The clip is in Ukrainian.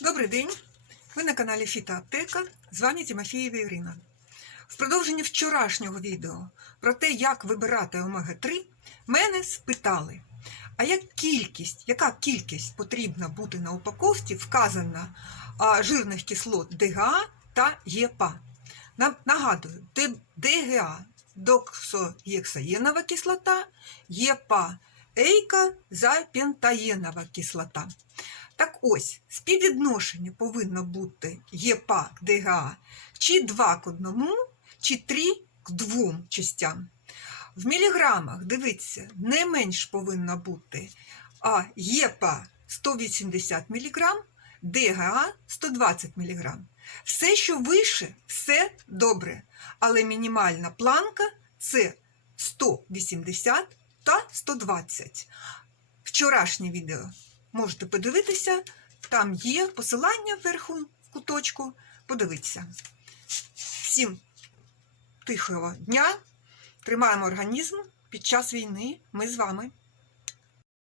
Добрий день! Ви на каналі Фітоаптека. З вами Тимофієва Ірина. В продовженні вчорашнього відео про те, як вибирати омега-3, мене спитали, а як кількість, яка кількість потрібна бути на упаковці вказана жирних кислот ДГА та ЄПА. Нагадую, ДГА доксоєксаєнова кислота, ЄПА ейка запентаєнова кислота. Так ось, співвідношення повинно бути ЄПА ДГА чи 2 к 1, чи 3 к 2 частям. В міліграмах, дивіться, не менш повинно бути а ЄПА 180 мг, ДГА 120 мг. Все, що вище, все добре. Але мінімальна планка це 180 та 120. Вчорашнє відео можете подивитися, там є посилання вверху в куточку. Подивіться. Всім тихого дня. Тримаємо організм під час війни. Ми з вами.